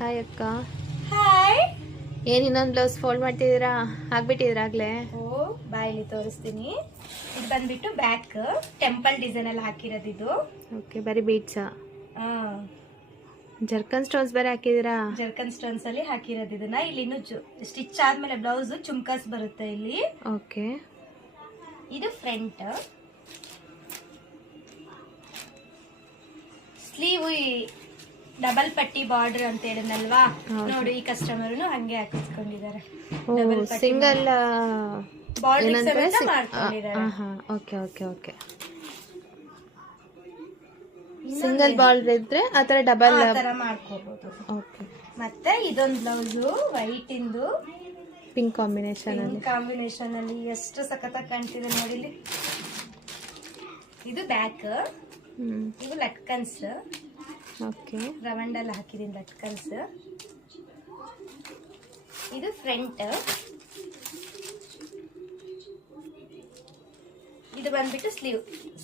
Hi ಅಕ್ಕ. Hi. ಏನು ಇನ್ನೊಂದು ಬ್ಲೌಸ್ ಫೋಲ್ಡ್ ಮಾಡ್ತಿದ್ದೀರಾ? ಆಗ್ಬಿಟ್ಟಿದ್ದೀರಾ ಆಗಲೇ? ಓ ಬಾಯಲ್ಲಿ ತೋರಿಸ್ತೀನಿ. ಇದು ಬಂದ್ಬಿಟ್ಟು ಬ್ಯಾಕ್ ಟೆಂಪಲ್ ಡಿಸೈನ್ ಅಲ್ಲಿ ಹಾಕಿರೋದು ಇದು. ಓಕೆ, ಬರೀ ಬೀಟ್ಸಾ? ಜರ್ಕನ್ ಸ್ಟೋನ್ಸ್ ಬೇರೆ ಹಾಕಿದ್ದೀರಾ? ಜರ್ಕನ್ ಸ್ಟೋನ್ಸ್ ಅಲ್ಲಿ ಹಾಕಿರೋದು ಇದನ್ನ. ಇಲ್ಲಿ ಇನ್ನು ಸ್ಟಿಚ್ ಆದ್ಮೇಲೆ ಬ್ಲೌಸ್ ಚುಮ್ಕಾಸ್ ಬರುತ್ತೆ ಇಲ್ಲಿ. ಓಕೆ, ಇದು ಫ್ರಂಟ್ ಸ್ಲೀವ್ ಡಬಲ್ ಪಟ್ಟಿ ಬಾರ್ಡರ್ ಅಂತ ಹೇಳಿದ್ನಲ್ವಾ, ನೋಡಿ ಈ ಕಸ್ಟಮರ್ ಹಂಗೆ ಹಾಕಿಸ್ಕೊಂಡಿದ್ದಾರೆ. ಸಿಂಗಲ್ ಬಾರ್ಡರ್ ಮಾಡ್ಕೊಂಡಿದ್ದಾರೆ. Okay okay okay. Single border ಇದ್ರೆ ಆತರ ಡಬಲ್ ಮಾಡ್ಕೋಬಹುದು. ಓಕೆ. ಮತ್ತೆ ಇದೊಂದು ಬ್ಲೌಸ್ ವೈಟ್ ಇಂದು ಪಿಂಕ್ ಕಾಂಬಿನೇಷನ್ ಅಲ್ಲಿ ಎಷ್ಟು ಸಖತ್ತಾಗಿ ಕಾಣ್ತಿದೆ ನೋಡಿ ಇಲ್ಲಿ. ಇದು ಬ್ಯಾಕ್, ಇದು ಲಟ್ಕನ್ಸ್. ಓಕೆ, ರವಂಡಲ್ ಹಾಕಿದೀನಿ ಲಟ್ಕನ್ಸ್. ಇದು ಫ್ರಂಟ್, ಇದು ಬಂದ್ಬಿಟ್ಟು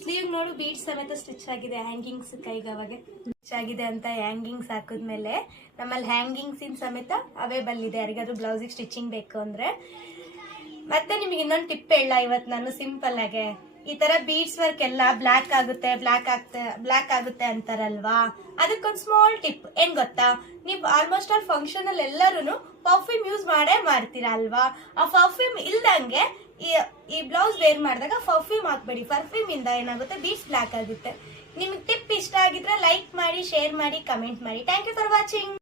ಸ್ಲೀವ್ ನೋಡು ಬೀಡ್ ಸಮೇತ ಸ್ಟಿಚ್ ಆಗಿದೆ. ಹ್ಯಾಂಗಿಂಗ್ಸ್ ಕೈಗೆ ಅವಾಗ ಸ್ಟಿಚ್ ಆಗಿದೆ ಅಂತ ಹ್ಯಾಂಗಿಂಗ್ಸ್ ಹಾಕಿದ್ಮೇಲೆ ನಮ್ಮಲ್ಲಿ ಹ್ಯಾಂಗಿಂಗ್ಸ್ ಇನ್ ಸಮೇತ ಅವೈಬಲ್ ಇದೆ ಯಾರಿಗಾದ್ರೂ ಬ್ಲೌಸಿಗೆ ಸ್ಟಿಚಿಂಗ್ ಬೇಕು ಅಂದ್ರೆ. ಮತ್ತೆ ನಿಮಗೆ ಇನ್ನೊಂದು ಟಿಪ್ ಹೇಳ ಇವತ್ತು ನಾನು ಸಿಂಪಲ್ ಆಗಿ. ಈ ತರ ಬೀಡ್ಸ್ ವರ್ಕ್ ಎಲ್ಲ ಬ್ಲಾಕ್ ಆಗುತ್ತೆ ಅಂತಾರಲ್ವಾ, ಅದಕ್ಕೊಂದು ಸ್ಮಾಲ್ ಟಿಪ್ ಏನ್ ಗೊತ್ತಾ, ನೀವು ಆಲ್ಮೋಸ್ಟ್ ಆಲ್ ಫಂಕ್ಷನ್ ಅಲ್ಲಿ ಎಲ್ಲರೂ ಪರ್ಫ್ಯೂಮ್ ಯೂಸ್ ಮಾಡೇ ಮಾಡ್ತೀರಾ ಅಲ್ವಾ. ಆ ಪರ್ಫ್ಯೂಮ್ ಇಲ್ದಂಗೆ ಈ ಬ್ಲೌಸ್ ವೇರ್ ಮಾಡಿದಾಗ ಪರ್ಫ್ಯೂಮ್ ಹಾಕ್ಬೇಡಿ. ಪರ್ಫ್ಯೂಮ್ ಇಂದ ಏನಾಗುತ್ತೆ, ಬೀಡ್ಸ್ ಬ್ಲಾಕ್ ಆಗುತ್ತೆ. ನಿಮ್ಗೆ ಟಿಪ್ ಇಷ್ಟ ಆಗಿದ್ರೆ ಲೈಕ್ ಮಾಡಿ, ಶೇರ್ ಮಾಡಿ, ಕಮೆಂಟ್ ಮಾಡಿ. Thank you for watching.